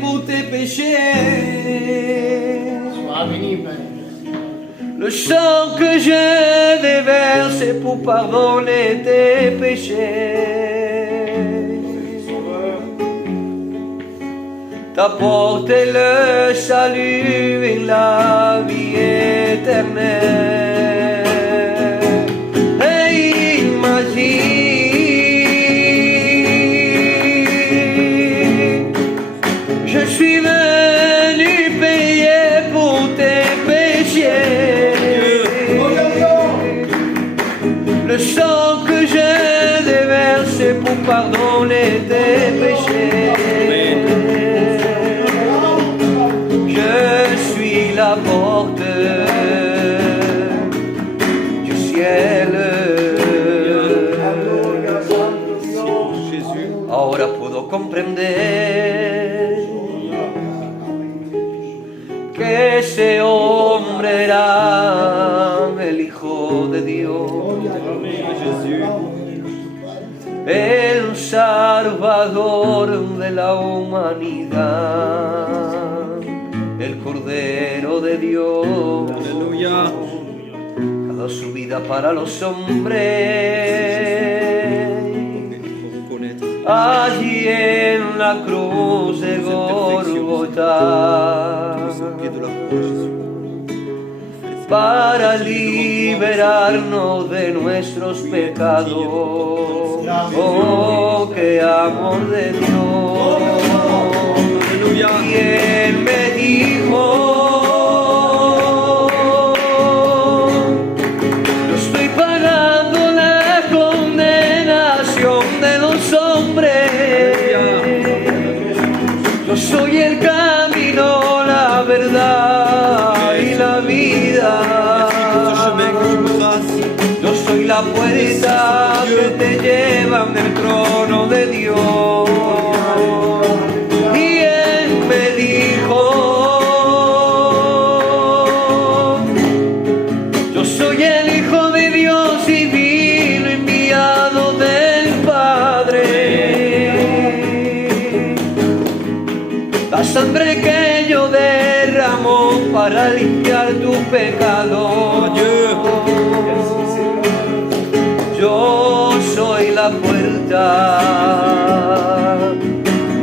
pour tes péchés. Sois béni, Père. Le sang que je déverse pour pardonner tes péchés. T'apporte le salut et la vie éternelle. Et imagine, je suis venu payer pour tes péchés. Le sang que je déverse pour pardonner tes péchés. La porte du ciel. Ahora puedo comprender que ese hombre era el Hijo de Dios, el Salvador de la humanidad, el Cordero de Dios. Aleluya. Ha dado su vida para los hombres. Allí en la cruz de Gólgota, para liberarnos de nuestros pecados. Oh, qué amor de Dios. Y Él me dijo: yo estoy pagando la condenación de los hombres. Yo soy el camino, la verdad y la vida. Yo soy la puerta que te lleva del trono de Dios. Y Él me dijo: yo soy el Hijo de Dios y vino enviado del Padre. La sangre que yo derramo para limpiar tu pecado. Yo soy la puerta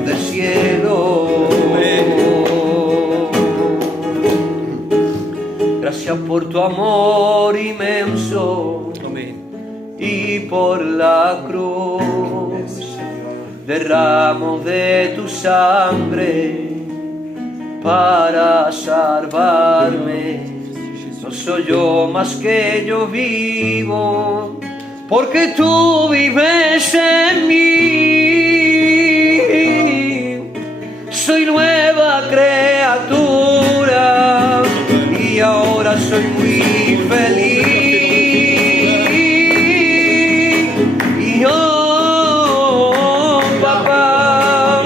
del cielo. Gracias por tu amor inmenso. Y por la cruz derramo de tu sangre para salvarme. No soy yo más que yo vivo, porque tú vives en mí. Soy nueva criatura y ahora soy muy feliz. Y oh, papá,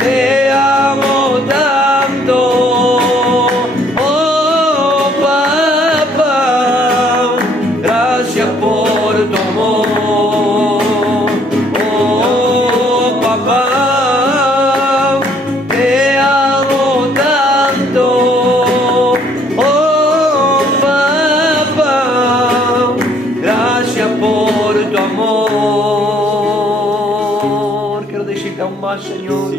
te amo tanto. Oh, papá, gracias por tu amor. Oh, papá, te amo tanto. Oh, papá, gracias por tu amor. Quiero decirte aún más, Señor.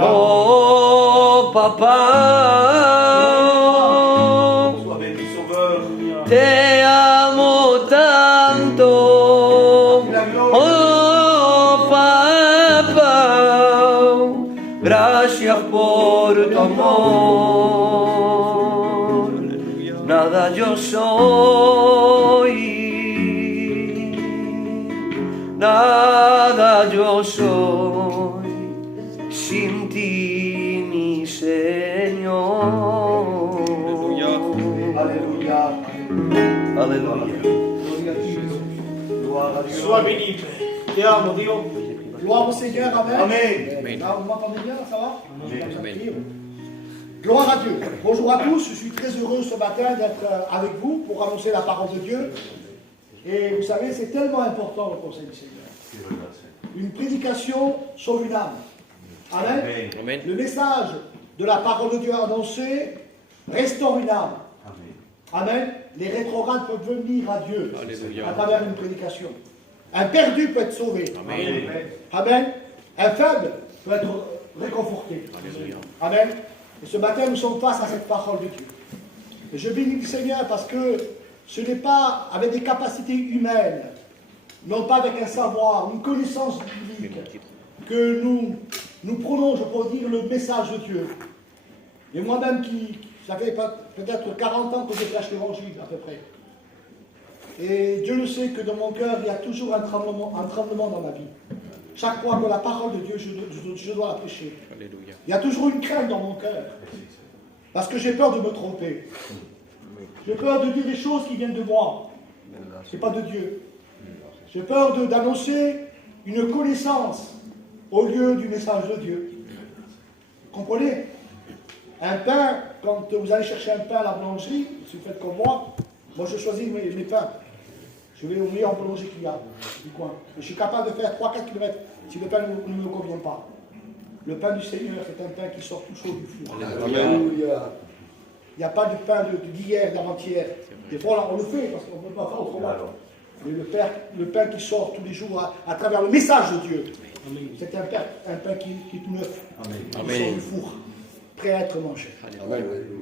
Oh, papá, te amo tanto. Oh, papá, gracias por tu amor. Nada yo soy, nada yo soy sin ti, mi Señor. Alléluia. Alléluia. Sois béni, Père. Te amo, Dios. Gloire au Seigneur, amen. Amen. Ah, vous m'entendez bien, ça va? Amen. Gloire à Dieu. Bonjour à tous, je suis très heureux ce matin d'être avec vous pour annoncer la parole de Dieu. Et vous savez, c'est tellement important le conseil du Seigneur. Une prédication sauve une âme. Amen. Amen. Le message de la parole de Dieu annoncée restaure une âme. Amen. Les rétrogrades peuvent venir à Dieu Alléluia. à travers une prédication. Un perdu peut être sauvé. Amen. Amen. Un faible peut être réconforté. Alléluia. Amen. Et ce matin, nous sommes face à cette parole de Dieu. Et je bénis le Seigneur parce que ce n'est pas avec des capacités humaines, non pas avec un savoir, une connaissance biblique, que nous prenons, je peux dire, le message de Dieu. Et moi-même ça fait peut-être 40 ans que je prêche l'évangile, à peu près. Et Dieu le sait que dans mon cœur, il y a toujours un tremblement dans ma vie. Chaque fois que la parole de Dieu, je dois la prêcher. Alléluia. Il y a toujours une crainte dans mon cœur. Parce que j'ai peur de me tromper. J'ai peur de dire des choses qui viennent de moi. Ce n'est pas de Dieu. J'ai peur d'annoncer une connaissance au lieu du message de Dieu. Vous comprenez? Un pain, quand vous allez chercher un pain à la boulangerie, si vous faites comme moi je choisis mes pains. Je vais au meilleur boulanger qu'il y a du coin. Et je suis capable de faire 3-4 km si le pain ne me convient pas. Le pain du Seigneur, c'est un pain qui sort tout chaud du four. Alléluia. Il n'y a pas de pain d'hier, d'avant-hier. Des fois, on le fait parce qu'on ne peut pas faire autrement. Mais le pain qui sort tous les jours à travers le message de Dieu, c'est un pain qui est tout neuf, qui sort du four, prêt à être mangé.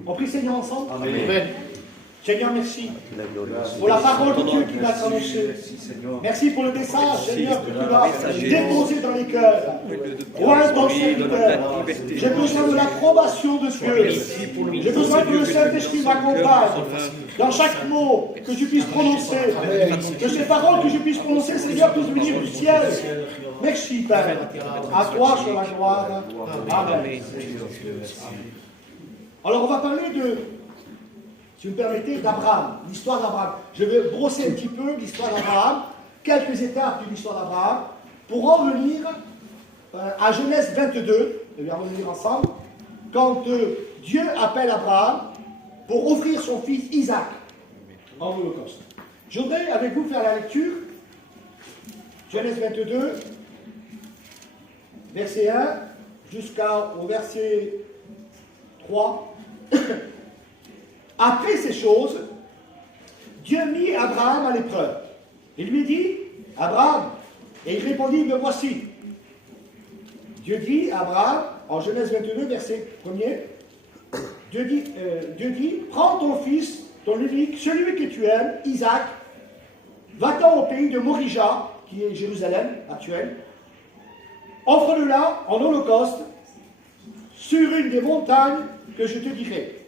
On prie Seigneur ensemble. Amen. Seigneur, merci pour la parole de Dieu qui va être annoncée. Merci pour le message, Seigneur, que tu vas déposer dans les cœurs. Roi ton serviteur, j'ai besoin de l'approbation de Dieu. J'ai besoin que le Saint-Esprit m'accompagne dans chaque mot que tu puisses prononcer. Que ces paroles que je puisse prononcer, Seigneur, puissent venir du ciel. Merci, Père. À toi soit la gloire. Amen. Alors, on va parler si vous me permettez, d'Abraham, l'histoire d'Abraham. Je vais brosser un petit peu l'histoire d'Abraham, quelques étapes de l'histoire d'Abraham, pour en venir à Genèse 22, et bien on va le lire ensemble, quand Dieu appelle Abraham pour offrir son fils Isaac en holocauste. Je voudrais avec vous faire la lecture, Genèse 22, verset 1 jusqu'au verset 3. Après ces choses, Dieu mit Abraham à l'épreuve. Il lui dit, Abraham, et il répondit, me voici. Dieu dit à Abraham, en Genèse 22, verset 1er, Dieu dit, prends ton fils, ton unique, celui que tu aimes, Isaac, va-t'en au pays de Morija, qui est Jérusalem actuelle, offre-le là en holocauste sur une des montagnes que je te dirai.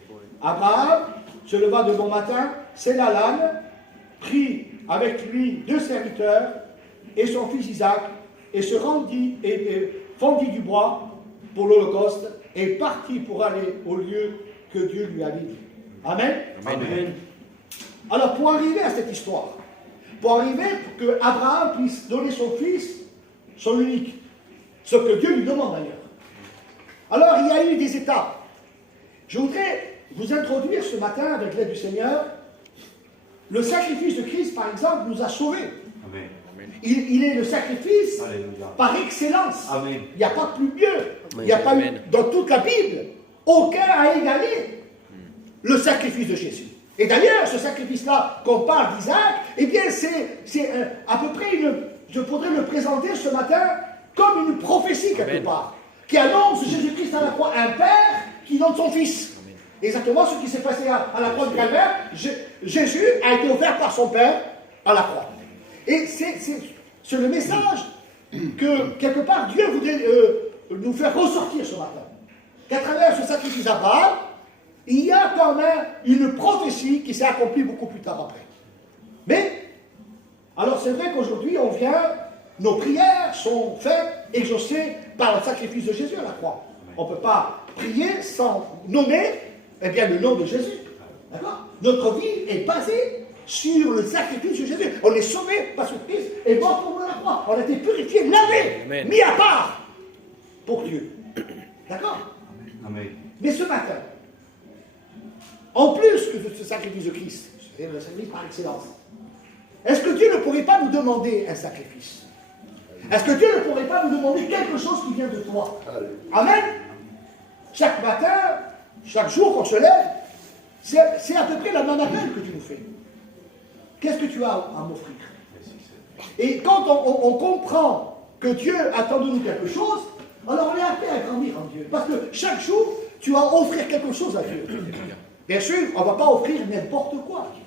Abraham se leva de bon matin, sella l'âne, prit avec lui 2 serviteurs et son fils Isaac, et se rendit et fendit du bois pour l'holocauste, et partit pour aller au lieu que Dieu lui avait dit. Amen. Amen. Alors, pour arriver à cette histoire, pour arriver que Abraham puisse donner son fils, son unique, ce que Dieu lui demande d'ailleurs. Alors, il y a eu des étapes. Je voudrais vous introduire ce matin, avec l'aide du Seigneur, le sacrifice de Christ, par exemple, nous a sauvés. Amen. Il est le sacrifice Alléluia. par excellence. Amen. Il n'y a pas plus mieux. Il n'y a pas eu, dans toute la Bible, aucun à égaler le sacrifice de Jésus. Et d'ailleurs, ce sacrifice-là, qu'on parle d'Isaac, eh bien, c'est à peu près je pourrais le présenter ce matin comme une prophétie quelque part, qui annonce Jésus-Christ à la croix, un père qui donne son fils. Exactement ce qui s'est passé à la croix du Calvaire. Jésus a été offert par son Père à la croix. Et c'est le message que, quelque part, Dieu voudrait nous faire ressortir ce matin. Qu'à travers ce sacrifice d'Abraham, il y a quand même une prophétie qui s'est accomplie beaucoup plus tard après. Mais, alors c'est vrai qu'aujourd'hui, nos prières sont faites, exaucées par le sacrifice de Jésus à la croix. On ne peut pas prier sans nommer le nom de Jésus. D'accord? Notre vie est basée sur le sacrifice de Jésus. On est sauvé parce que Christ est mort pour nous à la croix. On a été purifié, lavé, mis à part pour Dieu. D'accord? Amen. Mais ce matin, en plus que de ce sacrifice de Christ, c'est le sacrifice par excellence, est-ce que Dieu ne pourrait pas nous demander un sacrifice? Est-ce que Dieu ne pourrait pas nous demander quelque chose qui vient de toi? Amen. Chaque matin, chaque jour qu'on se lève, c'est à peu près la même appel que tu nous fais. Qu'est-ce que tu as à m'offrir? Et quand on comprend que Dieu attend de nous quelque chose, alors on est appelé à grandir en Dieu. Parce que chaque jour, tu vas offrir quelque chose à Dieu. Bien sûr, on ne va pas offrir n'importe quoi à Dieu.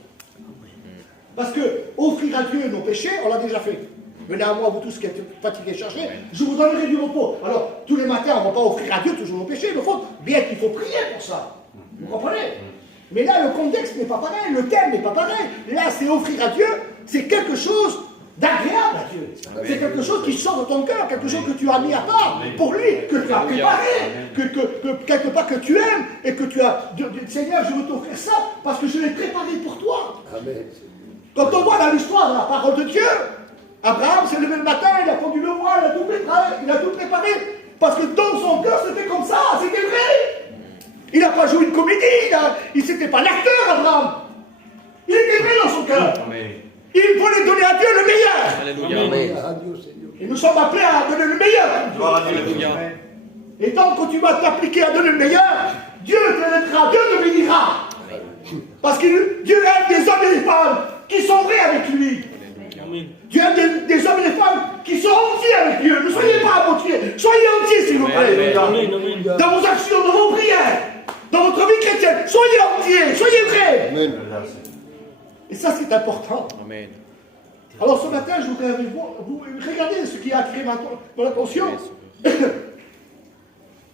Parce que offrir à Dieu nos péchés, on l'a déjà fait. Venez à moi, vous tous qui êtes fatigués et chargés, je vous donnerai du repos. Alors, tous les matins, on ne va pas offrir à Dieu toujours nos péchés, mais bien qu'il faut prier pour ça. Vous comprenez? Mais là, le contexte n'est pas pareil, le thème n'est pas pareil. Là, c'est offrir à Dieu, c'est quelque chose d'agréable à Dieu. C'est quelque chose qui sort de ton cœur, quelque chose que tu as mis à part pour lui, que tu as préparé, que quelque part que tu aimes, et que tu as... Seigneur, je veux t'offrir ça, parce que je l'ai préparé pour toi. Amen. Quand on voit dans l'histoire de la parole de Dieu, Abraham s'est levé le matin, il a fondu le voile, il a tout préparé, parce que dans son cœur, c'était comme ça, c'était vrai. Il n'a pas joué une comédie, il n'était pas l'acteur, Abraham. Il était vrai dans son cœur. Amen. Il voulait donner à Dieu le meilleur. Alléluia. Adieu, Seigneur. Et nous sommes appelés à donner le meilleur. Gloire à Dieu. Alléluia. Et tant que tu vas t'appliquer à donner le meilleur, Dieu t'aidera, Dieu te bénira. Parce que Dieu aime des hommes et des femmes qui sont vrais avec lui. Dieu aime des hommes et des femmes qui sont entiers avec Dieu. Ne soyez pas à moitié, soyez entiers s'il vous plaît. Dans vos actions, dans vos prières, dans votre vie chrétienne, soyez entiers, soyez vrais. Amen. Et ça c'est important. Amen. Alors ce matin, je voudrais vous regarder ce qui a attiré mon attention.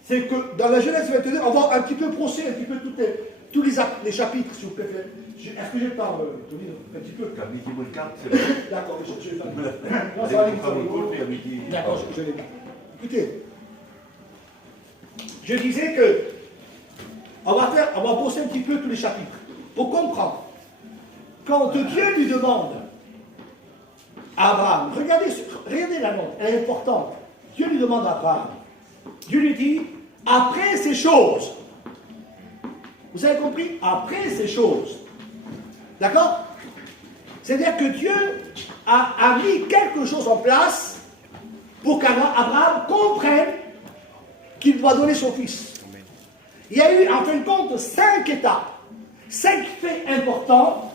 C'est que dans la Genèse 22, on va un petit peu brosser un petit peu tous les chapitres, si vous préférez. Est-ce que j'ai le temps de lire un petit peu? D'accord, je vais faire. Non, ça va aller vite. D'accord, je l'ai bien. Écoutez, je disais que on va brosser un petit peu tous les chapitres pour comprendre. Quand Dieu lui demande à Abraham, regardez la note, elle est importante. Dieu lui demande à Abraham, Dieu lui dit, après ces choses, vous avez compris? Après ces choses. D'accord? C'est-à-dire que Dieu a mis quelque chose en place pour qu'Abraham comprenne qu'il doit donner son fils. Il y a eu, en fin de compte, 5 étapes, 5 faits importants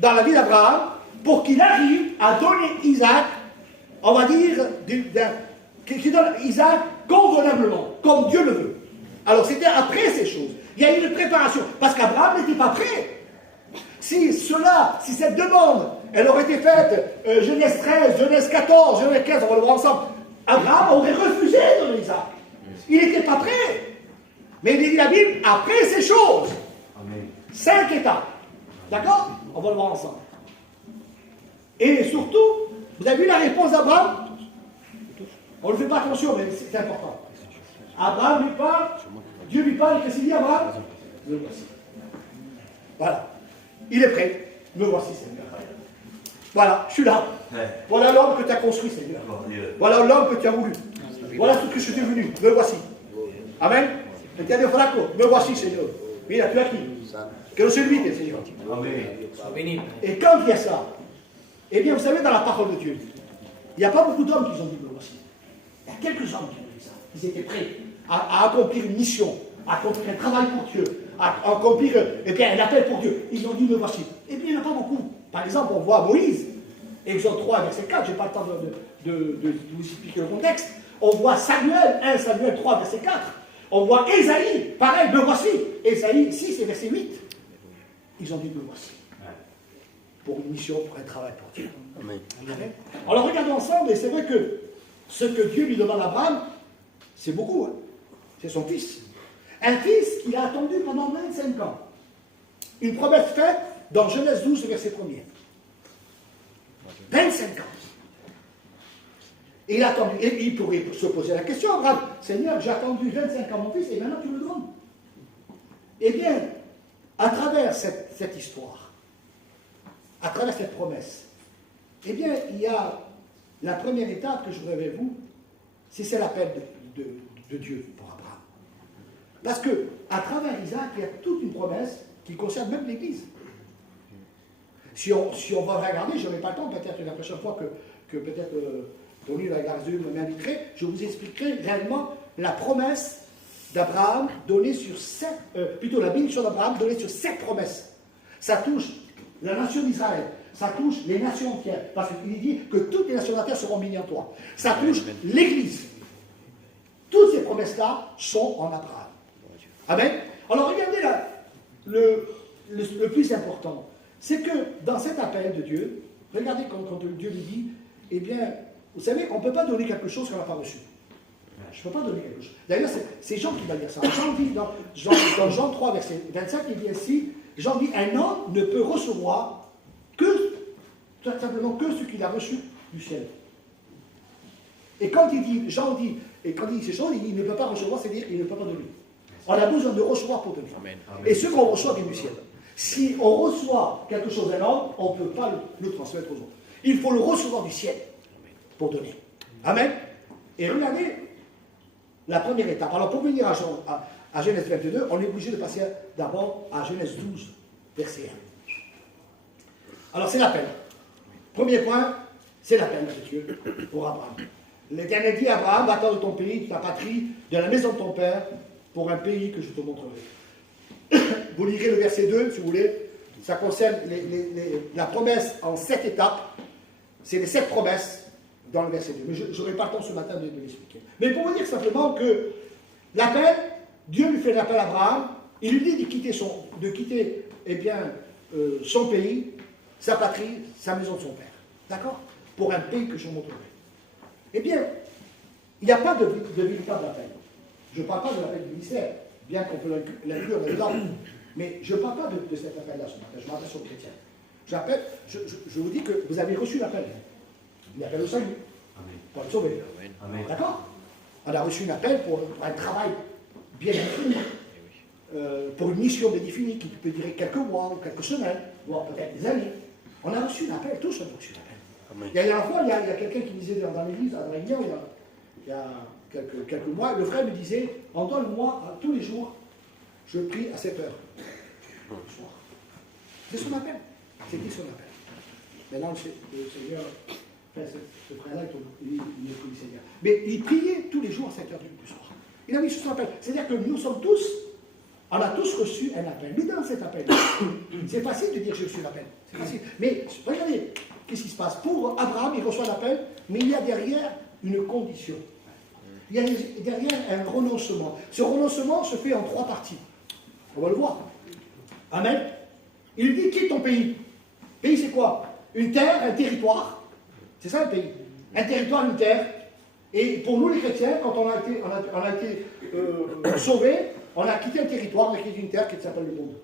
dans la vie d'Abraham pour qu'il arrive à donner Isaac, on va dire, qu'il donne Isaac convenablement, comme Dieu le veut. Alors c'était après ces choses. Il y a eu une préparation, parce qu'Abraham n'était pas prêt. Si cette demande, elle aurait été faite, Genèse 13, Genèse 14, Genèse 15, on va le voir ensemble, Abraham aurait refusé de donner Isaac. Il n'était pas prêt. Mais il dit la Bible, après ces choses, 5 étapes. D'accord? On va le voir ensemble. Et surtout, vous avez vu la réponse d'Abraham? On ne fait pas attention, mais c'est important. Abraham lui parle, Dieu lui parle, et qu'est-ce qu'il dit Abraham? Me voici. Voilà. Il est prêt. Me voici, Seigneur. Voilà, je suis là. Voilà l'homme que tu as construit, Seigneur. Voilà l'homme que tu as voulu. Voilà tout ce que je suis devenu. Me voici. Amen. Me voici, Seigneur. Mira, tu as qui? Que se lui, Seigneur. Amen. Et quand il y a ça, eh bien, vous savez, dans la parole de Dieu, il n'y a pas beaucoup d'hommes qui ont dit me voici. Il y a quelques hommes qui ont dit ça. Ils étaient prêts à accomplir une mission, à accomplir un travail pour Dieu, à accomplir un appel pour Dieu. Ils ont dit me voici. Eh bien, il n'y en a pas beaucoup. Par exemple, on voit Moïse, Exode 3, verset 4, je n'ai pas le temps de vous expliquer le contexte. On voit Samuel, 1 Samuel 3, verset 4. On voit Ésaïe, pareil, me voici. Ésaïe 6 et verset 8. Ils ont dit me voici. Pour une mission, pour un travail pour Dieu. Amen. Alors regardons ensemble, et c'est vrai que ce que Dieu lui demande à Abraham, c'est beaucoup. Hein. C'est son fils. Un fils qu'il a attendu pendant 25 ans. Une promesse faite dans Genèse 12, verset 1er. 25 ans. Et il a attendu. Et il pourrait se poser la question, Abraham, Seigneur, j'ai attendu 25 ans mon fils, et maintenant tu me le demandes. Eh bien, à travers cette histoire, à travers cette promesse, eh bien, il y a la première étape que je voudrais avec vous, c'est l'appel de Dieu pour Abraham. Parce que à travers Isaac, il y a toute une promesse qui concerne même l'Église. Si on va regarder, je n'aurai pas le temps, peut-être la prochaine fois que peut-être Tony m'inviterait, je vous expliquerai réellement la promesse d'Abraham donnée sur plutôt la bénédiction d'Abraham donnée sur 7 promesses. Ça touche la nation d'Israël, ça touche les nations entières, parce qu'il dit que toutes les nations de la terre seront bénies en toi. Ça touche l'Église. Toutes ces promesses-là sont en Abraham. Amen. Alors regardez là, le plus important, c'est que dans cet appel de Dieu, regardez quand Dieu lui dit, eh bien, vous savez, on ne peut pas donner quelque chose qu'on n'a pas reçu. Je ne peux pas donner quelque chose. D'ailleurs, c'est Jean qui va dire ça. Jean dit dans Jean 3, verset 25, il dit ainsi, Jean dit, un homme ne peut recevoir que, tout simplement, que ce qu'il a reçu du ciel. Et quand il dit, Jean dit, et quand il dit ces choses, il ne peut pas recevoir, c'est-à-dire qu'il ne peut pas donner. On a besoin de recevoir pour donner. Amen. Et ce qu'on reçoit vient du ciel. Si on reçoit quelque chose d'un homme, on ne peut pas le transmettre aux autres. Il faut le recevoir du ciel pour donner. Amen. Et regardez la première étape. Alors pour venir à Genèse 22, on est obligé de passer d'abord à Genèse 12, verset 1. Alors c'est l'appel. Premier point, c'est l'appel de Dieu pour Abraham. L'Éternel dit à Abraham, va-t'en de ton pays, de ta patrie, de la maison de ton père, pour un pays que je te montrerai. Vous lirez le verset 2, si vous voulez. Ça concerne la promesse en 7 étapes. C'est les 7 promesses dans le verset 2. Mais je n'aurai pas le temps ce matin de l'expliquer. Mais pour vous dire simplement que l'appel, Dieu lui fait l'appel à Abraham, il lui dit de quitter son pays, sa patrie, sa maison de son père. D'accord? Pour un pays que je montrerai. Eh bien, il n'y a pas de véritable appel. Je ne parle pas de l'appel du ministère, bien qu'on peut l'inclure là-dedans. Mais je ne parle pas de cet appel-là ce matin, je m'adresse aux chrétiens. Je vous dis que vous avez reçu l'appel. L'appel au salut. Amen. Pour être sauvé. Amen. D'accord? On a reçu un appel pour un travail bien défini. Pour une mission bien définie qui peut durer quelques mois, ou quelques semaines, voire peut-être des années. On a reçu l'appel, tous on a reçu l'appel. Il y a une fois, il y a quelqu'un qui disait dans l'église, à Réunion, il y a quelques mois, le frère me disait, moi tous les jours, je prie à 7 heures. Le soir. C'est son appel. C'était son appel. Maintenant, le Seigneur, ce frère-là, il est le Seigneur. Mais il priait tous les jours à 7 heures du soir. Il avait son appel. C'est-à-dire que nous sommes tous, on a tous reçu un appel. Mais dans cet appel, c'est facile de dire que j'ai reçu l'appel. C'est facile. Mais regardez, qu'est-ce qui se passe? Pour Abraham, il reçoit l'appel, mais il y a derrière une condition. Il y a derrière un renoncement. Ce renoncement se fait en 3 parties. On va le voir. Amen. Il dit, quitte ton pays. Pays, c'est quoi? Une terre, un territoire. C'est ça le pays. Un territoire, une terre. Et pour nous, les chrétiens, quand on a été sauvés, on a quitté un territoire, on a quitté une terre qui s'appelle le monde.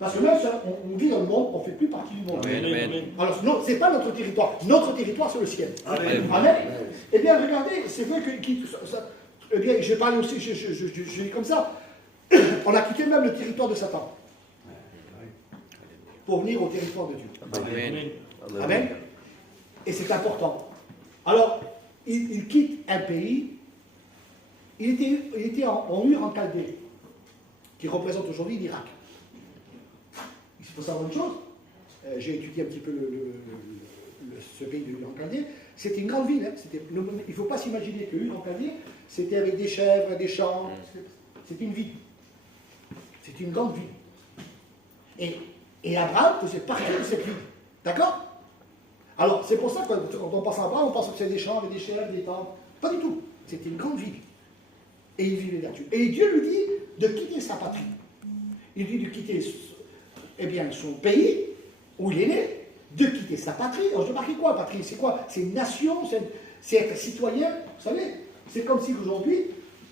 Parce que même si on vit dans le monde, on ne fait plus partie du monde. Amen. Amen. Alors, non, ce n'est pas notre territoire. Notre territoire, c'est le ciel. Amen. Amen. Eh bien, regardez, c'est vrai que... eh bien, je vais parler aussi, je dis comme ça. On a quitté même le territoire de Satan. Pour venir au territoire de Dieu. Amen. Amen. Et c'est important. Alors, il quitte un pays. Il était en Ur en Chaldée, qui représente aujourd'hui l'Irak. Il faut savoir une chose. J'ai étudié un petit peu ce pays de Ur en Chaldée. C'était une grande ville. Hein. Il ne faut pas s'imaginer que Ur en Chaldée, c'était avec des chèvres, des champs. C'était une ville. C'est une grande ville. Et Abraham faisait partie de cette ville. D'accord? Alors, c'est pour ça que quand on pense à Abraham, on pense que c'est des champs, des chèvres, des tentes. Pas du tout. C'était une grande ville. Et il vivait là-dessus. Et Dieu lui dit de quitter sa patrie. Il lui dit de quitter son pays, où il est né, de quitter sa patrie. Alors, je marquais quoi, la patrie? C'est quoi? C'est une nation, c'est être citoyen. Vous savez, c'est comme si aujourd'hui,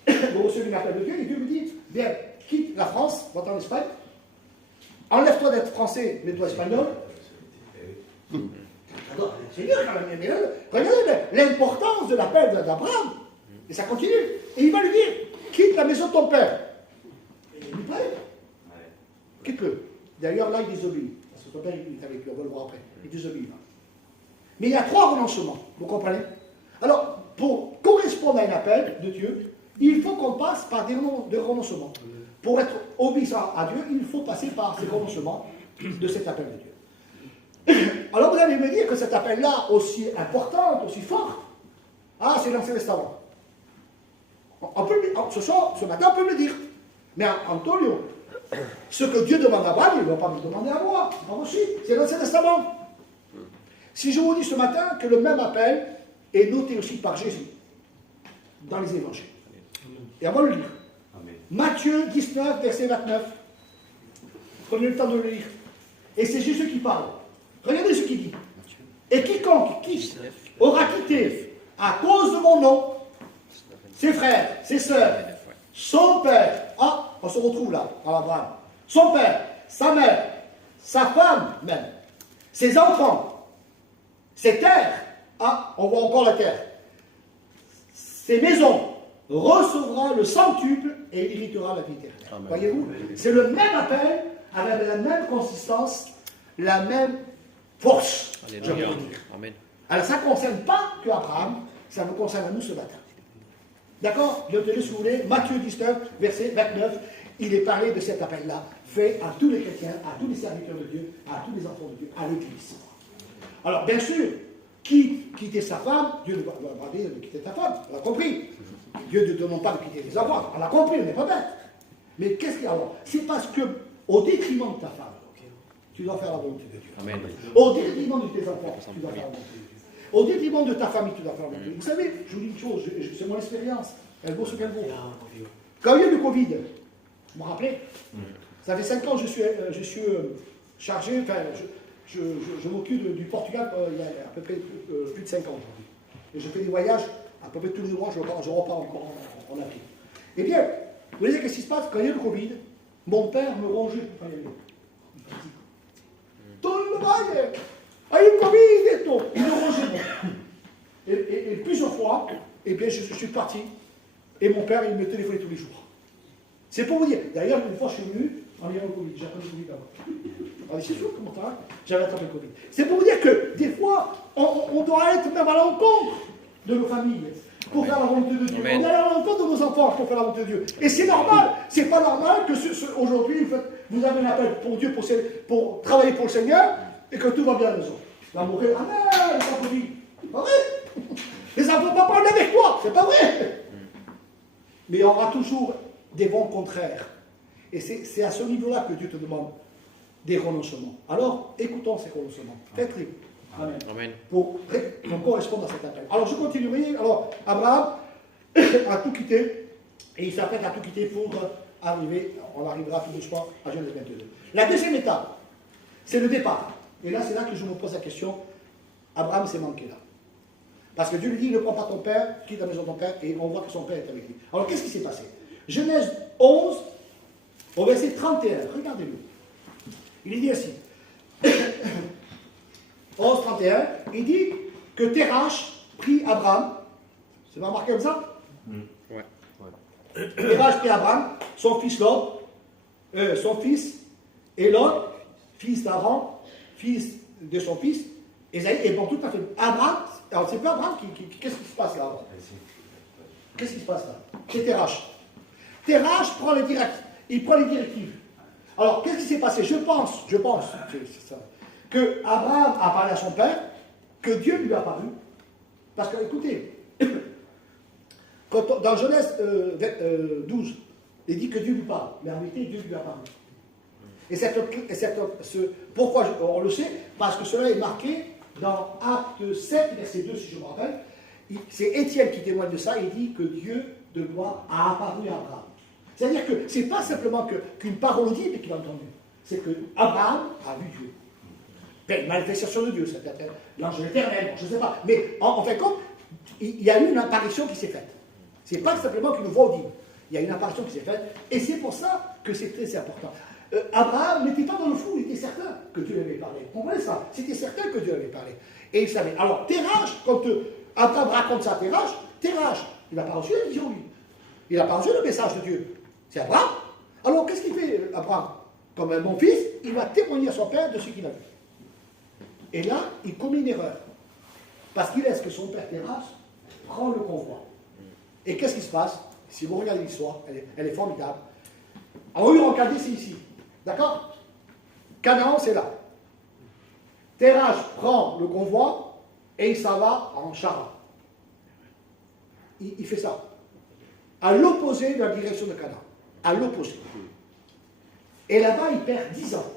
vous recevez une appel de Dieu, et Dieu lui dit, bien, quitte la France, va en Espagne, enlève-toi d'être français, mets-toi espagnol. C'est dur quand même, mais regardez l'importance de l'appel d'Abraham. Et ça continue. Et il va lui dire, quitte la maison de ton père. Et il lui parle. Quitte-le. D'ailleurs, là, il désobéit. Parce que son père, il est avec lui, on va le voir après. Il désobéit. Mais il y a 3 renoncements. Vous comprenez? Alors, pour correspondre à un appel de Dieu, il faut qu'on passe par des renoncements. Pour être obéissant à Dieu, il faut passer par ces renoncements de cet appel de Dieu. Alors vous allez me dire que cet appel-là, aussi important, aussi fort, Ah, c'est l'Ancien Testament. On peut, ce matin, on peut me le dire. Mais Antonio, ce que Dieu demande à Abraham, il ne va pas me demander à moi. Moi aussi, c'est l'Ancien Testament. Si je vous dis ce matin que le même appel est noté aussi par Jésus dans les évangiles. Et on va le lire. Matthieu 19, verset 29. Prenez le temps de le lire. Et c'est Jésus qui parle. Regardez ce qu'il dit. Et quiconque aura quitté à cause de mon nom ses frères, ses sœurs, son père, ah, on se retrouve là, à Abraham, son père, sa mère, sa femme même, ses enfants, ses terres, ah, on voit encore la terre, ses maisons, recevra le centuple et il héritera la vie éternelle. Voyez-vous, c'est le même appel, avec la même consistance, la même force. Alléluia. Amen. Alors ça ne concerne pas que Abraham, ça nous concerne à nous ce matin. D'accord? Notez-le si vous voulez, Matthieu 19, verset 29, il est parlé de cet appel-là, fait à tous les chrétiens, à tous les serviteurs de Dieu, à tous les enfants de Dieu, à l'Église. Alors bien sûr, qui quitter sa femme, Dieu ne va pas dire de quitter ta femme, on l'a compris. Dieu ne demande pas de quitter les enfants, on l'a compris, on n'est pas bête. Mais qu'est-ce qu'il y a alors? C'est parce que, au détriment de ta femme, tu dois faire la volonté de Dieu. Amen. Au détriment de tes enfants, tu dois faire la volonté de Dieu. Au détriment de ta famille, tu dois faire la volonté de Dieu. Vous savez, je vous dis une chose, c'est mon expérience, elle vaut ce qu'elle vaut. Quand il y a eu le Covid, vous me rappelez, ça fait 5 ans que je suis chargé, enfin, je m'occupe du Portugal il y a à peu près plus de 5 ans aujourd'hui. Et je fais des voyages, à peu près tous les mois, je repars encore en Afrique. Eh bien, vous voyez qu'est-ce qui se passe quand il y a eu le Covid? Mon père me rongeait pour pas y aller. Tout le monde, ah, il y a eu le Covid et tout. Il me rongeait. Et plusieurs fois, eh bien, je suis parti. Et mon père, il me téléphonait tous les jours. C'est pour vous dire. D'ailleurs, une fois, je suis venu en ayant le Covid. J'ai attrapé le Covid d'abord. Ah, c'est sûr, comment ça? J'avais attrapé le Covid. C'est pour vous dire que, des fois, on doit être même à l'encontre de nos familles pour faire la volonté de Dieu. Amen. On est à l'encontre de nos enfants pour faire la volonté de Dieu. Et c'est normal. C'est pas normal que aujourd'hui, vous avez un appel pour Dieu, pour travailler pour le Seigneur, et que tout va bien à la maison. Va mourir. Ah non, les enfants vivent. C'est pas vrai. Les enfants vont pas parler avec toi. C'est pas vrai. Mais il y aura toujours des vents contraires. Et c'est à ce niveau-là que Dieu te demande des renoncements. Alors, écoutons ces renoncements. Faites-les. Amen. Amen. Pour correspondre à cet appel. Alors, je continuerai. Alors, Abraham a tout quitté. Et il s'apprête à tout quitter pour arriver. On arrivera tout doucement à Genèse 22. La deuxième étape, c'est le départ. Et là, c'est là que je me pose la question. Abraham s'est manqué là. Parce que Dieu lui dit, ne prends pas ton père, quitte la maison de ton père, et on voit que son père est avec lui. Alors, qu'est-ce qui s'est passé? Genèse 11, au verset 31, regardez-le. Il est dit ainsi. 11, 31, il dit que Terach prit Abraham. C'est pas marqué comme ça? Ouais. Terach prit Abraham, son fils Lot, son fils Elon, fils d'Abraham, fils de son fils, Esaïe, et bon, tout à fait. Abraham, alors c'est pas Abraham qu'est-ce qui se passe là? Qu'est-ce qui se passe là? C'est Terach. Terach prend les directives. Il prend les directives. Alors, qu'est-ce qui s'est passé? Je pense, c'est ça, que Abraham a parlé à son père, que Dieu lui a paru. Parce que, écoutez, dans Genèse 12, il dit que Dieu lui parle. Mais en réalité, Dieu lui a paru. Et pourquoi on le sait? Parce que cela est marqué dans Acte 7, verset 2, si je me rappelle. C'est Étienne qui témoigne de ça. Il dit que Dieu de gloire a apparu à Abraham. C'est-à-dire que ce n'est pas simplement qu'une parole audible qu'il a entendue. C'est que Abraham a vu Dieu. Ben, une manifestation de Dieu, c'est peut-être l'ange éternel, je ne sais pas. Mais en fin de compte, il y a eu une apparition qui s'est faite. Ce n'est pas simplement qu'une voix audible. Il y a une apparition qui s'est faite. Et c'est pour ça que c'est très important. Abraham n'était pas dans le flou, il était certain que Dieu lui avait parlé. Vous comprenez ça? C'était certain que Dieu lui avait parlé. Et il savait. Alors, Terach, quand Abraham raconte ça à Terach, il n'a pas reçu la vision, lui. Il n'a pas reçu le message de Dieu. C'est Abraham. Alors, qu'est-ce qu'il fait, Abraham? Comme un bon fils, il va témoigner à son père de ce qu'il a vu. Et là, il commet une erreur. Parce qu'il laisse que son père Terach prend le convoi. Et qu'est-ce qui se passe? Si vous regardez l'histoire, elle est formidable. Alors, oui, regardez, c'est ici. D'accord? Canaan, c'est là. Terach prend le convoi et il s'en va en Chara. il fait ça. À l'opposé de la direction de Canaan. À l'opposé. Et là-bas, il perd 10 ans.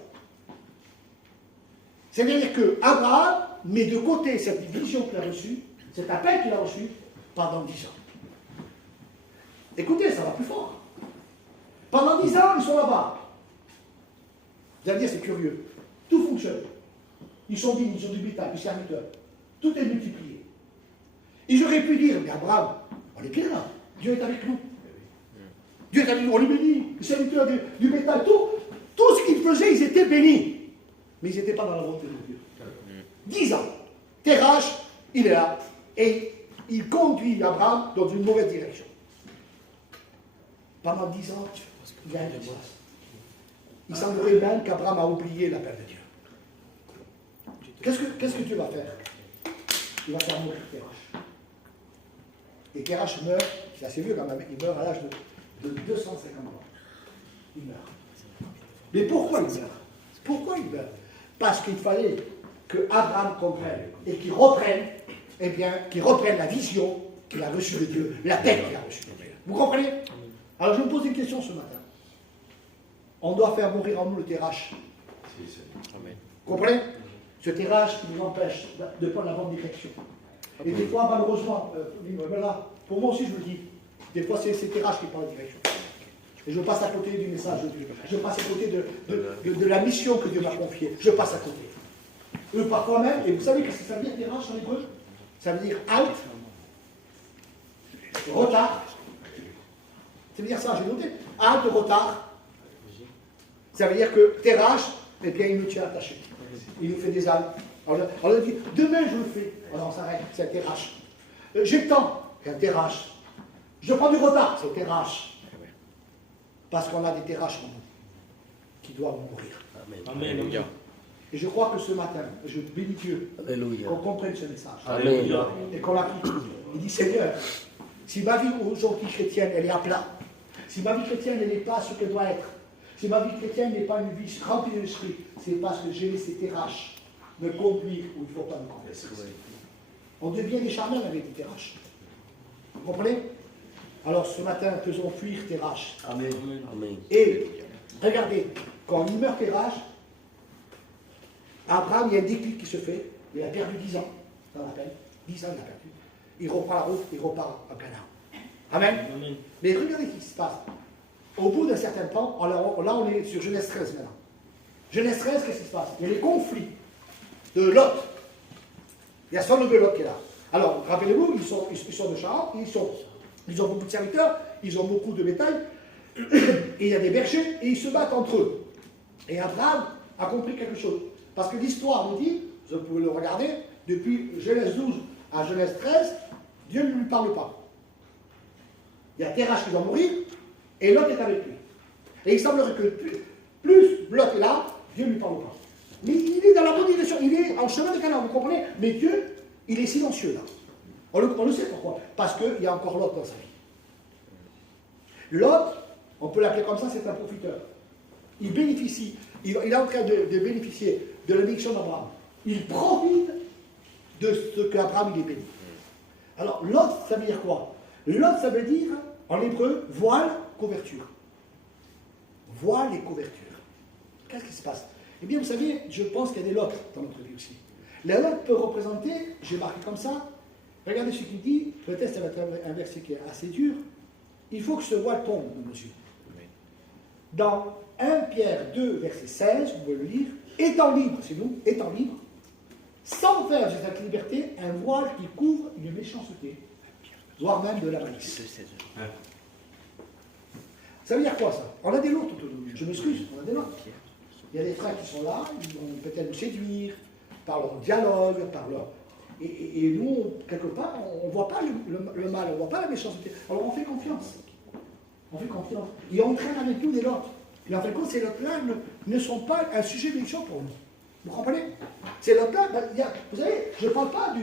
C'est-à-dire qu'Abraham met de côté cette vision qu'il a reçue, cet appel qu'il a reçu, pendant 10 ans. Écoutez, ça va plus fort. Pendant 10 ans, ils sont là-bas. Vous allez dire, c'est curieux. Tout fonctionne. Ils sont dignes, ils ont du bétail, du serviteur. Tout est multiplié. Ils auraient pu dire, mais Abraham, on est bien là. Dieu est avec nous. Dieu est avec nous, on est bénis. Les serviteurs du bétail, tout ce qu'ils faisaient, ils étaient bénis. Mais ils n'étaient pas dans la volonté de Dieu. 10 ans. Terach, il est là. Et il conduit Abraham dans une mauvaise direction. Pendant 10 ans, il y a un qui se passe. Il semblerait même qu'Abraham a oublié l'appel de Dieu. Qu'est-ce que Dieu va faire? Il va faire mourir Terach. Et Terach meurt, c'est assez vieux quand même, il meurt à l'âge de 250 ans. Il meurt. Mais pourquoi il meurt? Pourquoi il meurt? Parce qu'il fallait que Abraham comprenne et qu'il reprenne, qu'il reprenne la vision qu'il a reçue de Dieu, l'appel qu'il a reçu de Dieu. Vous comprenez? Alors je me pose une question ce matin. On doit faire mourir en nous le Terach. Amen. Vous comprenez? Ce Terach qui nous empêche de prendre la bonne direction. Et des fois, malheureusement, pour moi aussi je le dis, des fois c'est Terach qui prend la direction. Et je passe à côté du message de Dieu. Je passe à côté de la mission que Dieu m'a confiée. Je passe à côté. Eux, parfois même, et vous savez ce que ça veut dire Terach en hébreu? Ça veut dire halt, retard. Ça veut dire ça, j'ai noté. Halt, retard. Ça veut dire que Terach, eh bien, il nous tient attachés. Il nous fait des âmes. Alors on dit, demain je le fais. Alors on s'arrête, c'est un Terach. J'ai le temps, c'est un Terach. Je prends du retard, c'est un Terach. Parce qu'on a des Terach en nous qui doivent mourir. Amen. Alléluia. Et je crois que ce matin, je bénis Dieu qu'on comprenne ce message. Alléluia. Et qu'on l'applique. Il dit, Seigneur, si ma vie aujourd'hui chrétienne, elle est à plat, si ma vie chrétienne, elle n'est pas ce qu'elle doit être, si ma vie chrétienne n'est pas une vie remplie de l'esprit, c'est parce que j'ai laissé Terach me conduire où il ne faut pas me conduire. On devient des charnels avec des Terach. Vous comprenez? Alors ce matin, faisons fuir Terach. Amen. Et regardez, quand il meurt Terach, Abraham, il y a un déclic qui se fait. Il a perdu 10 ans dans la peine. 10 ans, il a perdu. Il reprend la route, il repart en Canaan. Amen. Amen. Mais regardez ce qui se passe. Au bout d'un certain temps, alors, là on est sur Genèse 13 maintenant. Genèse 13, qu'est-ce qui se passe? Il y a les conflits de Lot. Il y a son neveu Lot qui est là. Alors, rappelez-vous, ils sont de Charan, ils ont beaucoup de serviteurs, ils ont beaucoup de bétail, et il y a des bergers, et ils se battent entre eux. Et Abraham a compris quelque chose. Parce que l'histoire nous dit, vous pouvez le regarder, depuis Genèse 12 à Genèse 13, Dieu ne lui parle pas. Il y a Terach qui doit mourir, et Lot est avec lui. Et il semblerait que plus Lot est là, Dieu ne lui parle pas. Mais il est dans la bonne direction, il est en chemin de Canaan, vous comprenez? Mais Dieu, il est silencieux là. On le sait pourquoi. Parce qu'il y a encore Lot dans sa vie. Lot, on peut l'appeler comme ça, c'est un profiteur. Il bénéficie, il est en train de bénéficier de la bénédiction d'Abraham. Il profite de ce qu'Abraham il est béni. Alors, Lot, ça veut dire quoi? Lot, ça veut dire, en hébreu, voile, couverture. Voile et couverture. Qu'est-ce qui se passe? Eh bien, vous savez, je pense qu'il y a des lots dans notre vie aussi. La lot peut représenter, j'ai marqué comme ça, regardez ce qu'il dit, peut-être ça va être un verset qui est assez dur, il faut que ce voile tombe de nos yeux. Dans 1 Pierre 2, verset 16, vous pouvez le lire, étant libre, c'est nous, étant libre, sans faire de cette liberté un voile qui couvre une méchanceté, voire même de la malice. Ça veut dire quoi ça? On a des lots autour de nous, je m'excuse, on a des lots. Il y a des frères qui sont là, ils vont peut-être nous séduire, par leur dialogue, par leur... Et nous, quelque part, on ne voit pas le mal, on ne voit pas la méchanceté. Alors on fait confiance. On fait confiance. Et on traîne avec nous des lots. Et en fin de compte, ces lots-là ne sont pas un sujet d'élection pour nous. Vous comprenez? Ces lots-là, vous savez, je ne parle pas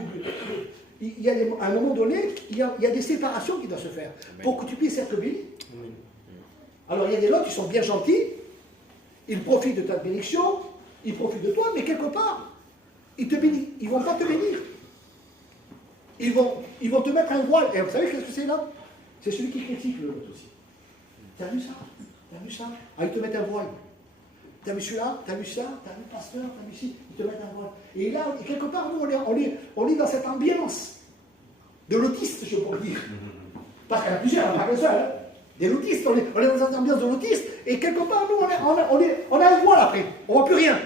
il y a à un moment donné, il y a des séparations qui doivent se faire pour que tu puisses être béni. Alors il y a des lots qui sont bien gentils, ils profitent de ta bénédiction, ils profitent de toi, mais quelque part, ils ne vont pas te bénir. Ils vont ils vont te mettre un voile. Et vous savez qu'est-ce que c'est là? C'est celui qui critique le Lot aussi. T'as vu ça? T'as vu ça? Ah, ils te mettent un voile. T'as vu celui-là? T'as vu ça? T'as vu le pasteur? T'as vu ici? Ils te mettent un voile. Et là, quelque part, nous, on est dans cette ambiance de lotistes, je pourrais dire. Parce qu'il y en a plusieurs, pas qu'un seul. Hein. Des lotistes, on est dans cette ambiance de lotistes. Et quelque part, nous, on a un voile après. On ne voit plus rien.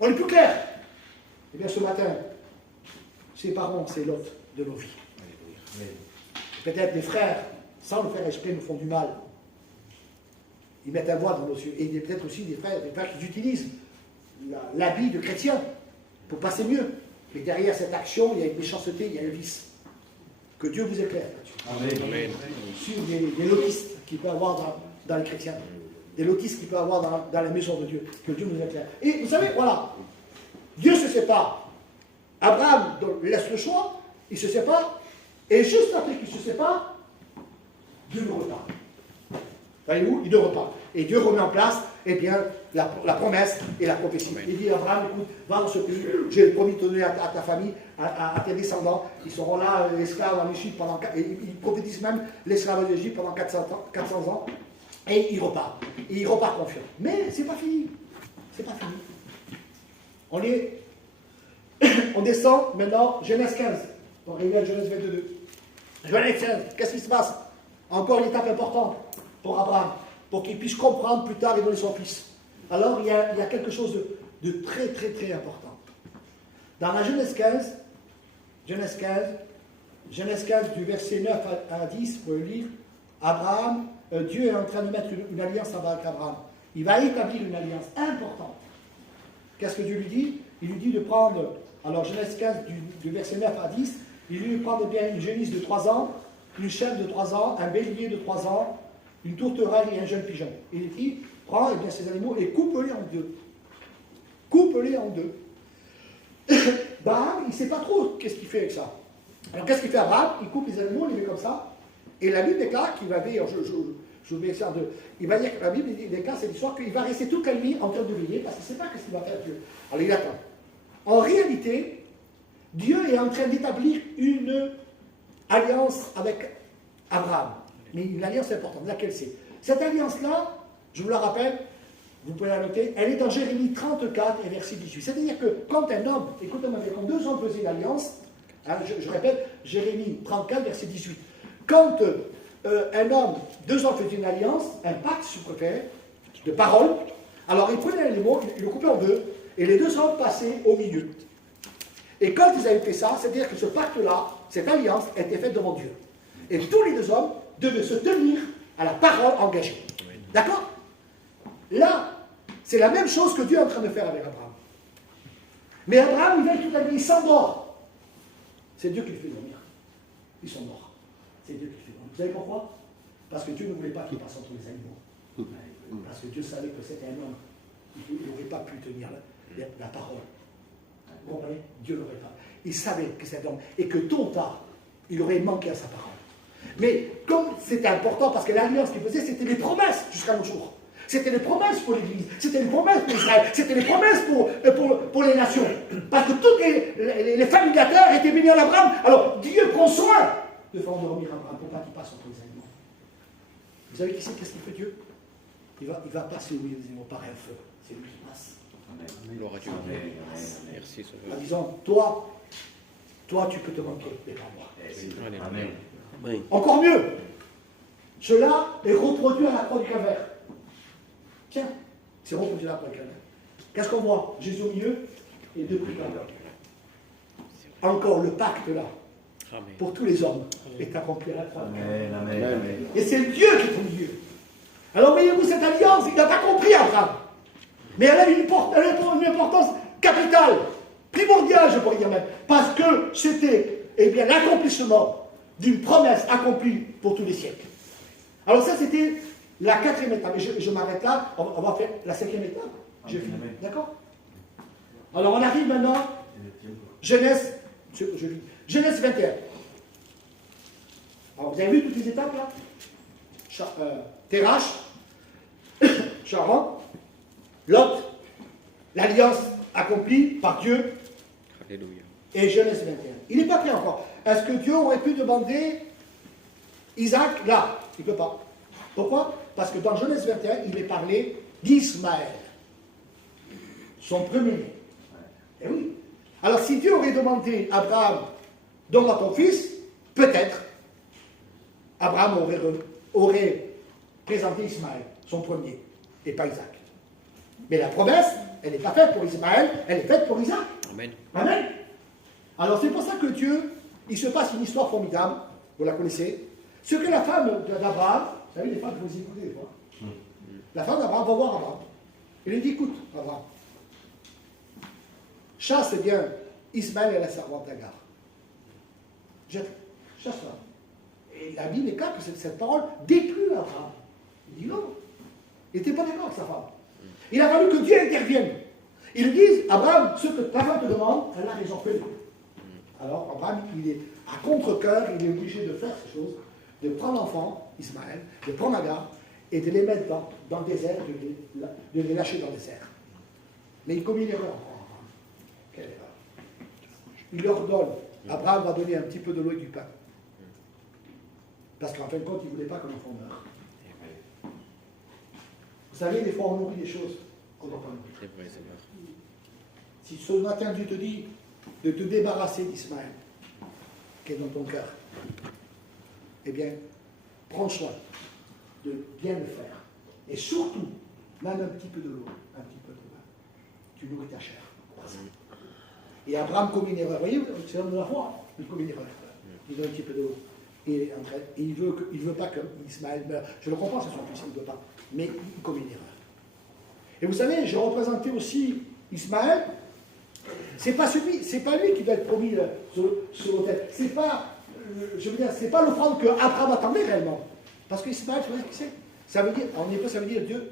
On est plus clair. Eh bien, ce matin, ses parents, c'est l'hôte de nos vies. Peut-être des frères, sans le faire exprès, nous font du mal. Ils mettent un voile dans nos yeux. Et peut-être aussi des frères qui utilisent l'habit de chrétien pour passer mieux. Mais derrière cette action, il y a une méchanceté, il y a un vice. Que Dieu vous éclaire là-dessus. Amen. Sur des lotistes qu'il peut avoir dans les chrétiens. Des lotistes qu'il peut avoir dans la maison de Dieu. Que Dieu nous éclaire. Et vous savez, voilà. Dieu se sépare. Abraham laisse le choix. Il se sépare. Et juste après qu'il se sépare, Dieu le repart. Voyez-vous, il le repart. Et Dieu remet en place, eh bien, la promesse et la prophétie. Amen. Il dit à Abraham, écoute, va dans ce pays, j'ai promis de donner à ta famille, à tes descendants. Ils seront là, esclaves en Égypte pendant... Et il prophétise même l'esclavage d'Égypte pendant 400 ans. Et il repart. Et il repart confiant. Mais c'est pas fini. C'est pas fini. On descend maintenant, Genèse 15. On arrive à Genèse 22. Genèse 15, qu'est-ce qui se passe? Encore une étape importante pour Abraham, pour qu'il puisse comprendre plus tard et donner son fils. Alors, il y a quelque chose de très, très, très important. Dans la Genèse 15, du verset 9 à 10, pour le lire, Abraham, Dieu est en train de mettre une alliance avec Abraham. Il va établir une alliance importante. Qu'est-ce que Dieu lui dit? Il lui dit de prendre, alors Genèse 15, du verset 9 à 10, il lui dit de prendre bien une génisse de 3 ans, une chèvre de 3 ans, un bélier de 3 ans, une tourterelle et un jeune pigeon. Et il dit, prends eh bien, ces animaux et coupe-les en deux. Coupe-les en deux. Abraham, il ne sait pas trop qu'est-ce qu'il fait avec ça. Alors qu'est-ce qu'il fait Abraham? Il coupe les animaux, il les met comme ça. Et la Bible déclare qu'il va veiller, je vais essayer de... Il va dire que la Bible déclare cette histoire qu'il va rester toute la nuit en train de veiller parce qu'il ne sait pas ce qu'il va faire Dieu. Alors il attend. En réalité, Dieu est en train d'établir une alliance avec Abraham. Mais une alliance importante, laquelle c'est? Cette alliance-là, je vous la rappelle, vous pouvez la noter, elle est dans Jérémie 34 et verset 18. C'est-à-dire que quand un homme, écoutez-moi, quand 2 hommes faisaient une alliance, hein, je répète, Jérémie 34 verset 18. Quand un homme, 2 hommes faisaient une alliance, un pacte, si vous préférez, de parole, alors ils prenaient les mots, ils le coupaient en deux, et les 2 hommes passaient au milieu. Et quand ils avaient fait ça, c'est-à-dire que ce pacte-là, cette alliance, était faite devant Dieu. Et tous les 2 hommes devaient se tenir à la parole engagée. D'accord? Là, c'est la même chose que Dieu est en train de faire avec Abraham. Mais Abraham, il vient toute la nuit, il s'endort. C'est Dieu qui le fait dormir. Il s'endort. C'est Dieu qui le fait dormir. Vous savez pourquoi? Parce que Dieu ne voulait pas qu'il passe entre les animaux. Parce que Dieu savait que c'était un homme. Il n'aurait pas pu tenir la parole. Vous comprenez? Dieu n'aurait pas. Il savait que c'était un homme. Et que tôt ou tard, il aurait manqué à sa parole. Mais comme c'était important, parce que l'alliance qu'il faisait, c'était les promesses jusqu'à nos jours. C'était les promesses pour l'Église, c'était les promesses pour Israël, c'était les promesses pour les nations. Parce que toutes les familles de la terre étaient bénies en Abraham. Alors Dieu prend soin de faire endormir Abraham pour pas qu'il passe entre les animaux. Vous savez qui c'est? Qu'est-ce qu'il fait Dieu? Il va passer au milieu des animaux par un feu. C'est lui qui passe. Gloire à Dieu. Merci, Seigneur. En disant, toi, tu peux te manquer, mais pas moi. Amen. Encore mieux, cela est reproduit à la croix du Calvaire. Tiens, c'est reproduit à la croix du Calvaire. Qu'est-ce qu'on voit? Jésus au milieu et 2 prix. Encore le pacte là, pour tous les hommes, est accompli à la croix du Calvaire. Et c'est Dieu qui est au milieu. Alors voyez-vous, cette alliance, il n'a pas compris Abraham. Mais elle a une importance capitale, primordiale, je pourrais dire même, parce que c'était l'accomplissement d'une promesse accomplie pour tous les siècles. Alors ça, c'était la 4e étape. Et je m'arrête là, on va faire la 5e étape. J'ai fini. D'accord? Alors on arrive maintenant, Genèse 21. Alors vous avez vu toutes les étapes là? Terach, Charan, Lot, l'alliance accomplie par Dieu. Alléluia. Et Genèse 21. Il n'est pas prêt encore. est-ce que Dieu aurait pu demander Isaac là? Il ne peut pas. Pourquoi? Parce que dans Genèse 21, il est parlé d'Ismaël, son premier-né. Et oui. Alors si Dieu aurait demandé à Abraham, donne-moi ton fils, peut-être, Abraham aurait présenté Ismaël, son premier, et pas Isaac. Mais la promesse, elle n'est pas faite pour Ismaël, elle est faite pour Isaac. Amen. Amen. Alors c'est pour ça que Dieu, il se passe une histoire formidable, vous la connaissez. Ce que la femme d'Abraham, vous savez, les femmes, vous écoutez des fois. La femme d'Abraham va voir Abraham. Il lui dit, écoute, Abraham, chasse bien Ismaël et la servante Agar. Chasse-la. Et la Bible est claire que cette parole déplut Abraham. Il dit non. Il n'était pas d'accord avec sa femme. Il a fallu que Dieu intervienne. Il lui dit, Abraham, ce que ta femme te demande, elle a raison, fais-le. Alors Abraham, il est à contre-cœur, il est obligé de faire ces choses, de prendre l'enfant, Ismaël, de prendre Agar, et de les mettre dans le désert, de les lâcher dans le désert. Mais il commet une erreur encore. Quelle erreur? Il leur donne, Abraham va donner un petit peu de l'eau et du pain. Parce qu'en fin de compte, il ne voulait pas que l'enfant meure. Vous savez, des fois on nourrit des choses qu'on n'a pas nourrir. C'est vrai, c'est vrai. Si ce matin Dieu te dit de te débarrasser d'Ismaël, qui est dans ton cœur, eh bien, prends soin de bien le faire. Et surtout, même un petit peu de l'eau, un petit peu de vin. Tu nourris ta chair. Et Abraham commet une erreur. Vous voyez, c'est l'homme de la foi. Il commet une erreur. Il donne un petit peu de l'eau. Et il veut pas que Ismaël meure. Je le comprends, c'est son fils, il ne veut pas. Mais il commet une erreur. Et vous savez, j'ai représenté aussi Ismaël. C'est pas lui qui doit être promis sur l'autel. C'est pas l'offrande que Abraham attendait réellement. Parce qu'Ismaël, vous savez ce que c'est? Ça veut dire, en hébreu, ça veut dire Dieu.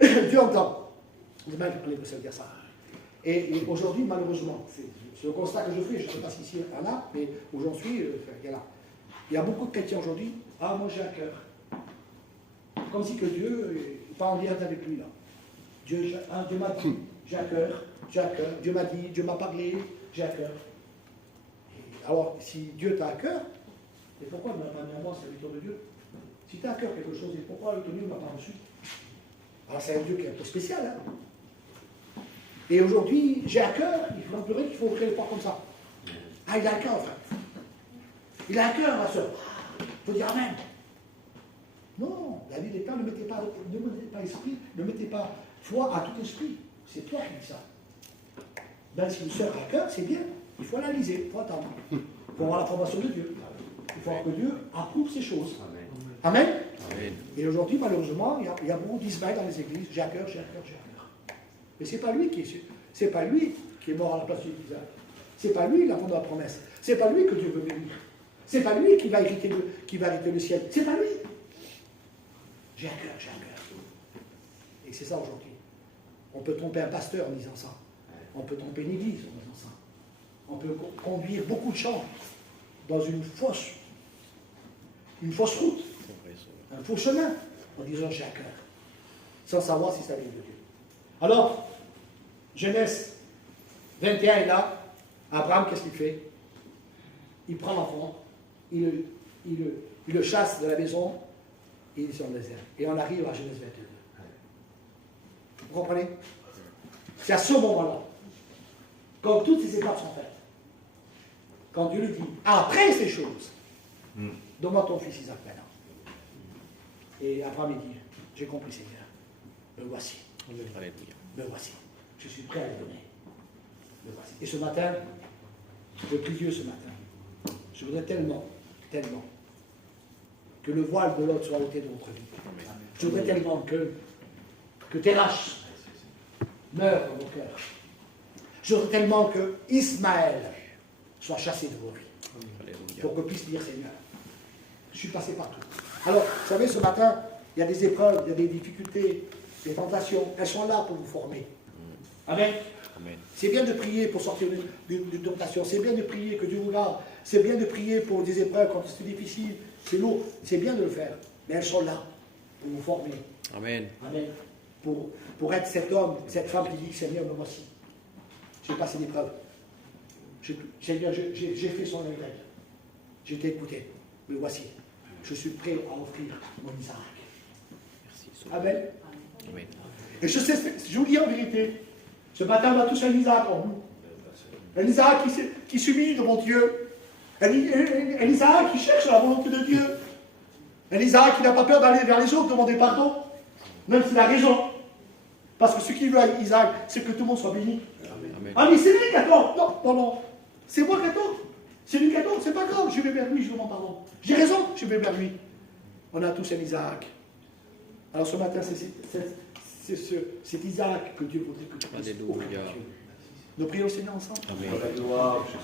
Dieu entend. Ismaël, en hébreu, ça veut dire ça. Et aujourd'hui, malheureusement, c'est le constat que je fais, je ne sais pas si ici il y en a, mais où j'en suis, il y a beaucoup de chrétiens aujourd'hui. Ah, moi j'ai un cœur. Comme si que Dieu n'est pas en direct avec lui là. Dieu m'a dit, j'ai un cœur, Dieu m'a dit, Dieu m'a parlé, j'ai un cœur. Alors, si Dieu t'a un cœur, et pourquoi il ne m'a pas mis à moi, c'est le de Dieu? Si tu as un cœur quelque chose, et pourquoi le Dieu ne m'a pas reçu? Alors c'est un Dieu qui est un peu spécial. Hein? Et aujourd'hui, j'ai un cœur, il faut pleurer qu'il faut ouvrir les portes comme ça. Ah, il a un cœur en fait. Il a un cœur, ma soeur. Il faut dire Amen. Non, la vie des pères, ne mettez pas esprit, ne mettez pas foi à tout esprit. C'est toi qui dis ça. Ben, si une soeur a un cœur, c'est bien. Il faut analyser, il faut attendre. Il faut avoir la formation de Dieu. Il faut que Dieu approuve ces choses. Amen. Amen. Et aujourd'hui, malheureusement, il y a beaucoup d'Ismaël dans les églises. J'ai un cœur, j'ai un cœur, j'ai un cœur. Mais ce n'est pas lui qui est mort à la place d'Isaac. Ce n'est pas lui l'enfant de la promesse. Ce n'est pas lui que Dieu veut bénir. Ce n'est pas lui qui va hériter le ciel. Ce n'est pas lui. J'ai un cœur, j'ai un cœur. Et c'est ça aujourd'hui. On peut tromper un pasteur en disant ça. On peut tromper une église en disant ça. On peut conduire beaucoup de gens dans une fausse route, un faux chemin, en disant j'ai un cœur, sans savoir si ça vient de Dieu. Alors, Genèse 21 est là. Abraham, qu'est-ce qu'il fait? Il prend l'enfant, il le chasse de la maison, et il est sur le désert. Et on arrive à Genèse 22. Vous comprenez? C'est à ce moment-là, quand toutes ces étapes sont faites, quand Dieu lui dit, après ces choses, donne-moi ton fils Isaac maintenant. Et Abraham il dit, j'ai compris Seigneur, me voici. Alléluia. Me voici. Je suis prêt à le donner. Me voici. Et ce matin, je prie Dieu ce matin. Je voudrais tellement que le voile de l'autre soit ôté de notre vie. Je voudrais tellement que Terach meure dans nos cœurs. Je voudrais tellement que Ismaël soit chassé de vos vies. Pour qu'on puisse dire Seigneur, je suis passé partout. Alors, vous savez, ce matin, il y a des épreuves, il y a des difficultés, des tentations. Elles sont là pour vous former. Amen. Amen. C'est bien de prier pour sortir d'une tentation. C'est bien de prier que Dieu vous garde. C'est bien de prier pour des épreuves quand c'est difficile, c'est lourd. C'est bien de le faire. Mais elles sont là pour vous former. Amen. Amen. Pour être cet homme, cette femme qui dit Seigneur, me voici. J'ai passé l'épreuve. Seigneur, j'ai fait son oreille. Je t'ai écouté. Me voici. Je suis prêt à offrir mon Isaac. Merci. Amen. Amen. Et je vous dis en vérité, ce matin, on a tous un Isaac en nous. Un Isaac qui s'humilie devant Dieu. Un Isaac qui cherche la volonté de Dieu. Un Isaac qui n'a pas peur d'aller vers les autres, demander pardon. Même s'il a raison. Parce que ce qu'il veut à Isaac, c'est que tout le monde soit béni. Amen. Ah, mais c'est lui qui attend. Non, non, non. C'est moi qui attends. C'est lui qui attend. C'est pas grave, je vais vers lui, je demande pardon. J'ai raison, je vais vers lui. On a tous un Isaac. Alors ce matin, c'est cet Isaac que Dieu voudrait que tu puisses offrir à Alléluia. Dieu. Nous prions le Seigneur ensemble. Amen. La gloire, Jésus.